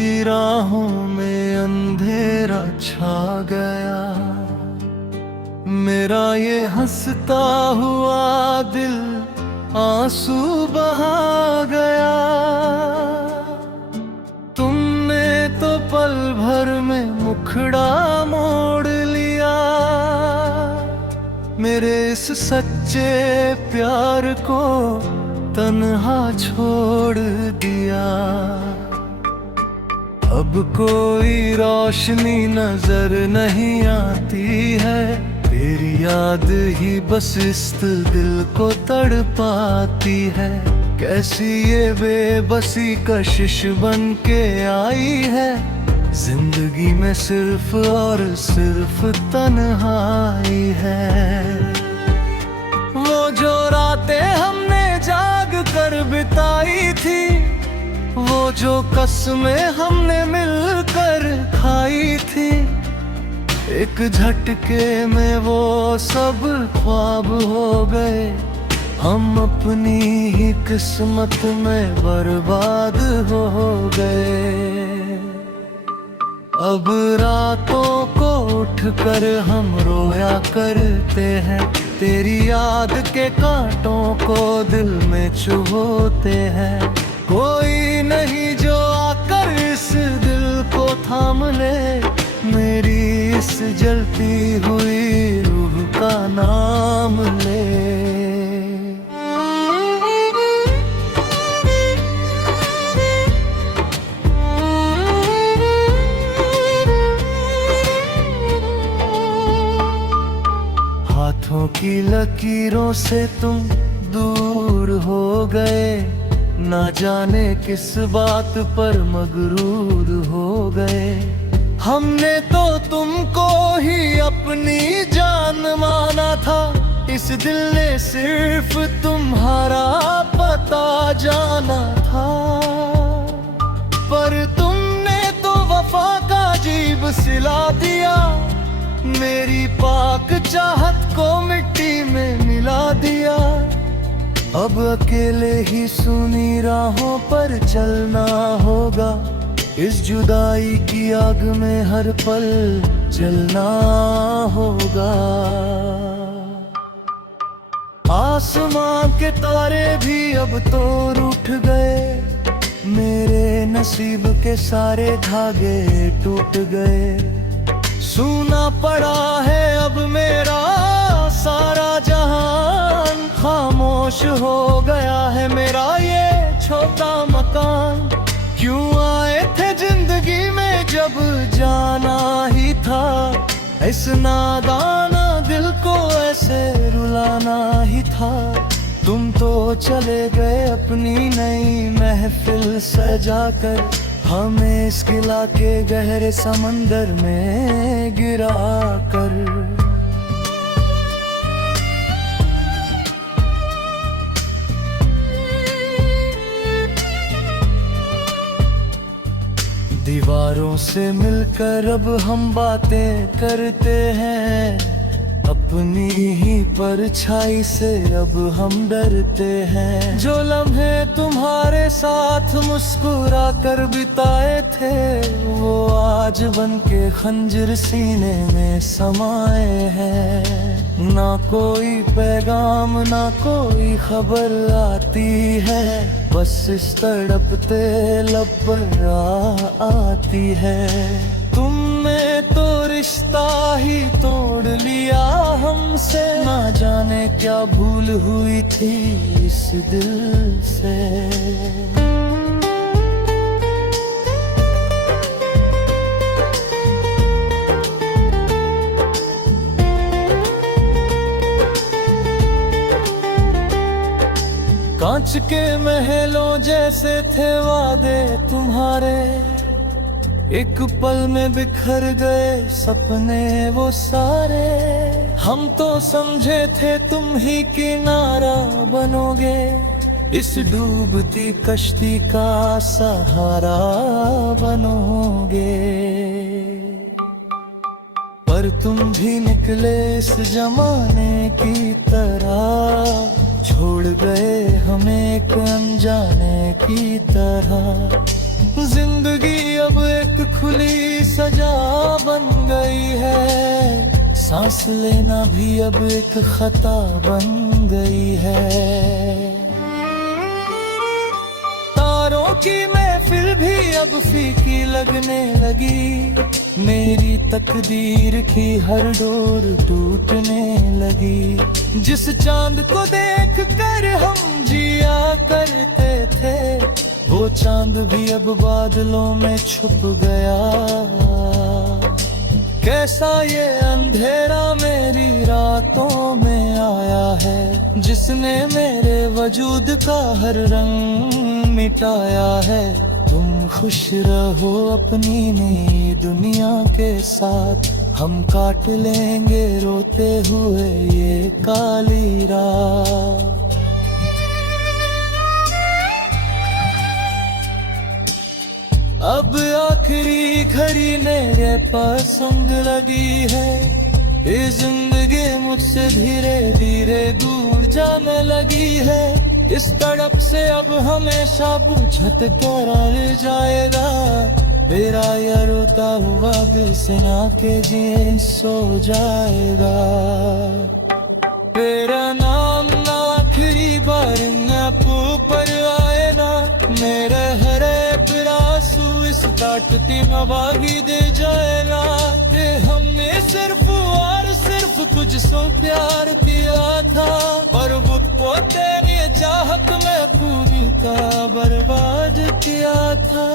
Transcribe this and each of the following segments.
की राहों में अंधेरा छा गया। मेरा ये हंसता हुआ दिल आंसू बहा गया। तुमने तो पल भर में मुखड़ा मोड़ लिया। मेरे इस सच्चे प्यार को तन्हा छोड़ दिया। अब कोई रोशनी नजर नहीं आती है। तेरी याद ही बस इस दिल को तड़पाती है। कैसी ये बेबसी कशिश बन के आई है। जिंदगी में सिर्फ और सिर्फ तन्हाई है। वो जो रातें हमने जाग कर बिताई थी, वो जो कसमें हमने मिलकर खाई थी, एक झटके में वो सब ख्वाब हो गए। हम अपनी ही किस्मत में बर्बाद हो गए। अब रातों को उठकर हम रोया करते हैं। तेरी याद के कांटों को दिल में चुभोते हैं। कोई नहीं जो आकर इस दिल को थाम ले। मेरी इस जलती हुई रूह का नाम ले। हाथों की लकीरों से तुम दूर हो गए। ना जाने किस बात पर मगरूर हो गए। हमने तो तुमको ही अपनी जान माना था। इस दिल ने सिर्फ तुम्हारा पता जाना था। पर तुमने तो वफा का अजीब सिला दिया। मेरी पाक चाहत को मिट्टी में मिला दिया। अब अकेले ही सुनी राहों पर चलना होगा। इस जुदाई की आग में हर पल जलना होगा। आसमां के तारे भी अब तो रूठ गए। मेरे नसीब के सारे धागे टूट गए। सूना पड़ा है अब मेरा सारा जहान। खामोश हो गया है मेरा ये छोटा मकान। क्यों आए थे जिंदगी में जब जाना ही था। इस नादाना दिल को ऐसे रुलाना ही था। तुम तो चले गए अपनी नई महफिल सजाकर। हमें इस किला के गहरे समंदर में गिरा कर। दीवारों से मिलकर अब हम बातें करते हैं। अपनी ही परछाई से अब हम डरते हैं। जो लम्हे तुम्हारे साथ मुस्कुरा कर बिताए थे, वो आज बन के खंजर सीने में समाये हैं। ना कोई पैगाम ना कोई खबर आती है। बस इस तड़पते लब पर आती है। तुमने तो रिश्ता ही तोड़ लिया हमसे। ना जाने क्या भूल हुई थी इस दिल से। कांच के महलों जैसे थे वादे तुम्हारे। एक पल में बिखर गए सपने वो सारे। हम तो समझे थे तुम ही किनारा बनोगे। इस डूबती कश्ती का सहारा बनोगे। पर तुम भी निकले इस जमाने की तरह। छोड़ गए हमें एक अनजाने की तरह। जिंदगी अब खुली सजा बन गई है, सांस लेना भी अब एक खता बन गई है। तारों की महफिल भी अब फीकी लगने लगी, मेरी तकदीर की हर डोर टूटने लगी। जिस चांद को देख कर हम जिया करते थे, वो चांद भी अब बादलों में छुप गया। कैसा ये अंधेरा मेरी रातों में आया है, जिसने मेरे वजूद का हर रंग मिटाया है। तुम खुश रहो अपनी नई दुनिया के साथ, हम काट लेंगे रोते हुए ये काली रात। अब आखिरी घड़ी मेरे पास संग लगी है, ये जिंदगी मुझसे धीरे धीरे दूर जाने लगी है। इस तड़प से अब हमेशा बुझत कर जाएगा, तेरा ये रोता हुआ बिसना के जिए सो जाएगा। तेरा नाम ना आखिरी बार न पर आए ना, मेरे हरे आंसू इस काटती मवागी दे जाएगा। ते हमने सिर्फ और सिर्फ कुछ सो प्यार किया था, और वो पोते ने चाहत में पूरी का बर्बाद किया था।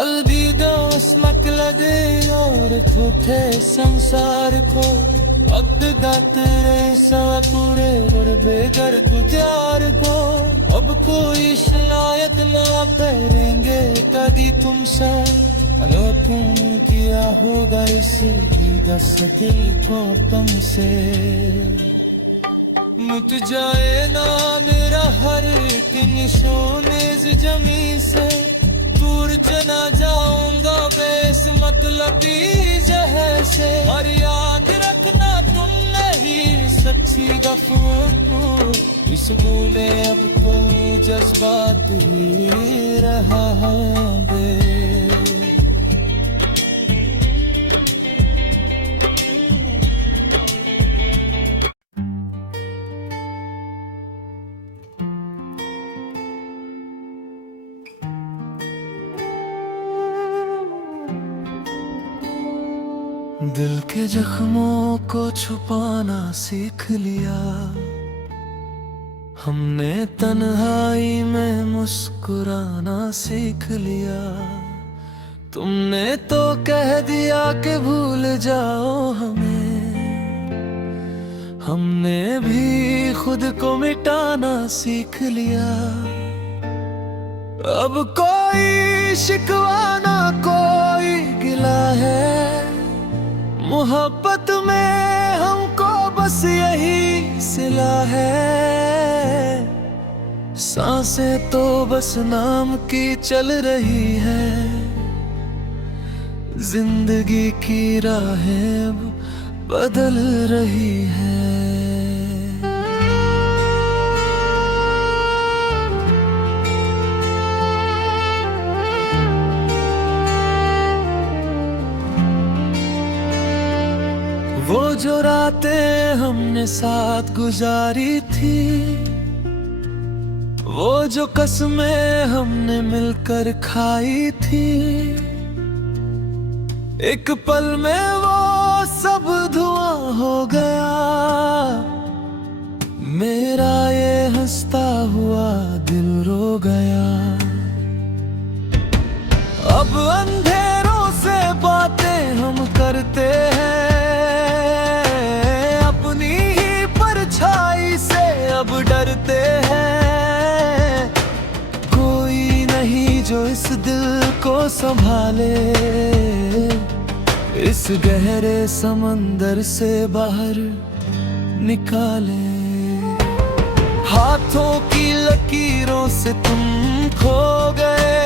अलविदा उसमक लगे और झूठे संसार को, वक्त गाते रहे पूरे और बेगर तुझार को। अब कोई शिकायत ना करेंगे कभी तुमसे, अलो तुम किया होगा इस दस दिल को तुमसे। मिट जाए ना मेरा हर एक निशान इस जमीन से, दूर चला जाऊंगा बेस मतलबी जहर से। और याद रखना तुम नहीं सच्ची गफूर, इस भूले अब कोई जज्बात ही रहा है। दिल के जख्मों को छुपाना सीख लिया हमने, तन्हाई में मुस्कुराना सीख लिया। तुमने तो कह दिया कि भूल जाओ हमें, हमने भी खुद को मिटाना सीख लिया। अब कोई शिकवा ना कोई गिला है, मोहब्बत में हमको बस यही सिला है। सांसें तो बस नाम की चल रही है, जिंदगी की राहें अब बदल रही है। वो जो रातें हमने साथ गुजारी थी, वो जो कसमें हमने मिलकर खाई थी, एक पल में वो सब धुआं हो गया। मेरा ये हंसता हुआ दिल रो गया। अब अंधेरों से बातें हम करते हैं, अब डरते हैं। कोई नहीं जो इस दिल को संभाले, इस गहरे समंदर से बाहर निकाले। हाथों की लकीरों से तुम खो गए,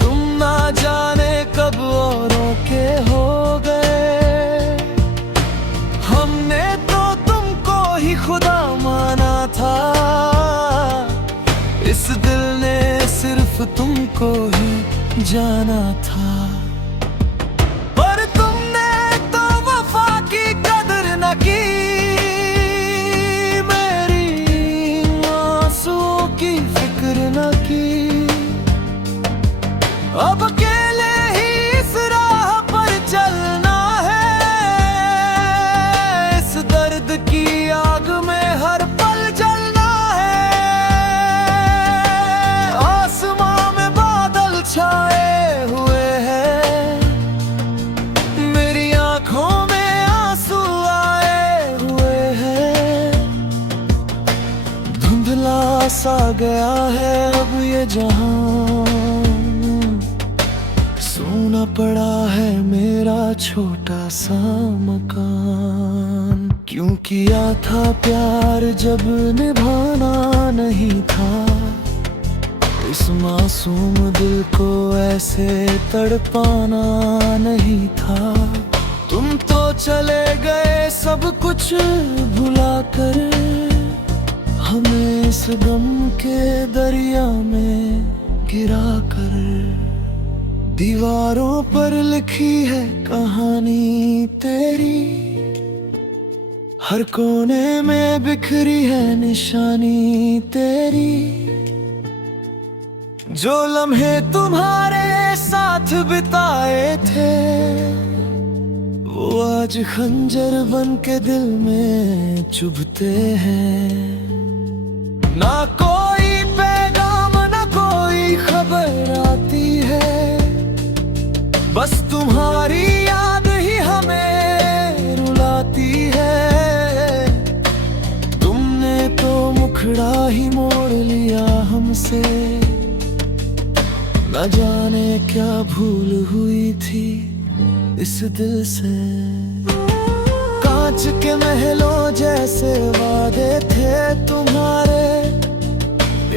तुम ना जाने कब औरों के हो गए। हमने तो तुमको ही खुदा माना था, इस दिल ने सिर्फ तुमको ही जाना था। पर तुमने तो वफा की कदर न की, मेरी आंसुओं की फिक्र न की। अब अकेले ही इस राह पर चलना है, इस दर्द की आग में हर पल जलना है। आसमां में बादल छाए हुए हैं, मेरी आंखों में आंसू आए हुए हैं। धुंधला सा गया है अब ये जहां, सोना पड़ा है मेरा छोटा सा मकान। क्यों किया था प्यार जब निभाना नहीं था, इस मासूम दिल को ऐसे तड़पाना नहीं था। तुम तो चले गए सब कुछ भुला कर, हमें इस गम के दरिया में गिरा कर। दीवारों पर लिखी है कहानी तेरी, हर कोने में बिखरी है निशानी तेरी। जो लम्हे तुम्हारे साथ बिताए थे, वो आज खंजर बन के दिल में चुभते हैं। ना कोई पैगाम ना कोई खबर आती है, बस तुम्हारी याद ही हमें रुलाती है। तुमने तो मुखड़ा ही मोड़ लिया हमसे, न जाने क्या भूल हुई थी इस दिल से। कांच के महलों जैसे वादे थे तुम्हारे,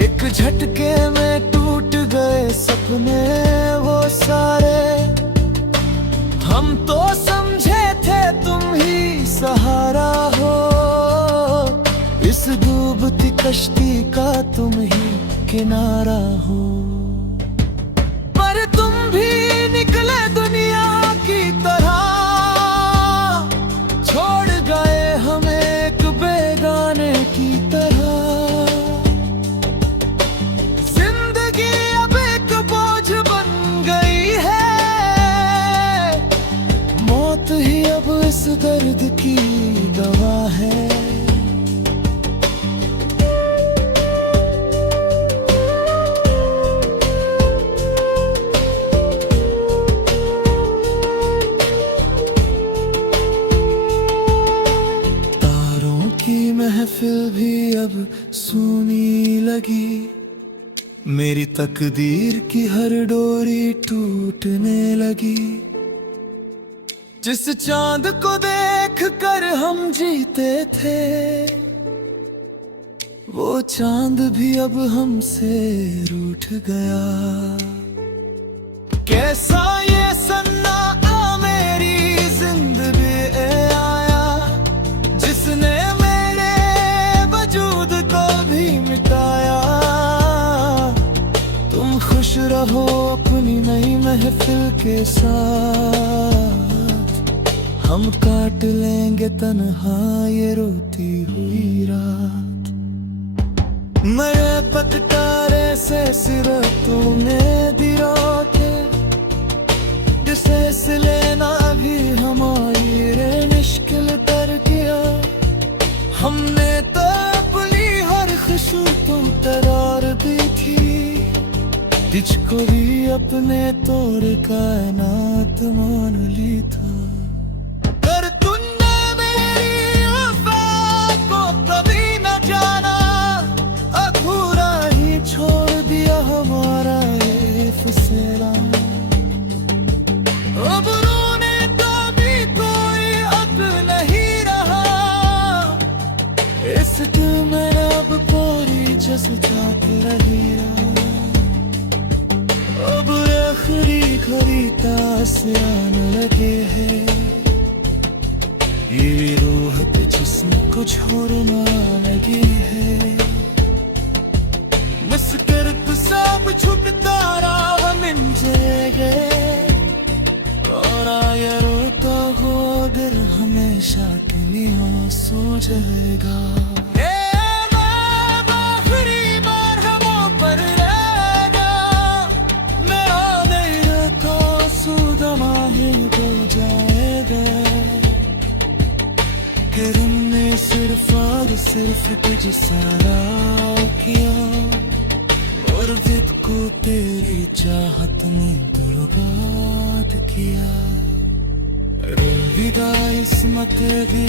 एक झटके में टूट गए सपने वो सारे। हम तो समझे थे तुम ही सहारा हो, इस डूबती कश्ती का तुम ही किनारा हो। पर तुम भी निकले दुनिया की तरह, छोड़ गए हमें एक बेगाने की तरह। जिंदगी अब एक बोझ बन गई है, मौत ही अब इस दर्द की दवा है। तारों की महफिल भी अब सूनी लगी, मेरी तकदीर की हर डोरी टूटने लगी। जिस चांद को देख कर हम जीते थे, वो चांद भी अब हमसे रूठ गया। कैसा ये सन्नाटा मेरी जिंदगी आया, जिसने मेरे वजूद को भी मिटाया। तुम खुश रहो अपनी नई महफिल के साथ, हम काट लेंगे तन्हा ये रोती हुई रात। मेरे पतकारे से सिर तूने दिया थे, जिसे सिलेना भी हमारी रे मुश्किल कर किया। हमने तो अपनी हर खुशी तुम करार दी थी, तुझको भी अपने तोड़ कायनात मान ली था। अब रोने का भी कोई हक नहीं रहा, इस दिल में अब कोई जज्बात नहीं रहा। अब आखिरी घड़ी तासरान लगे है, ये रूह जिस्म को छोड़ना लगी है। बस कर सब छुटता रहा मिंजे गए और आयरो तो वो दिल हमेशा के लिए सो जाएगा सिर्फ तुझे सारा किया और जिद को तेरी चाहत ने बर्बाद किया। अलविदा इस्मत भी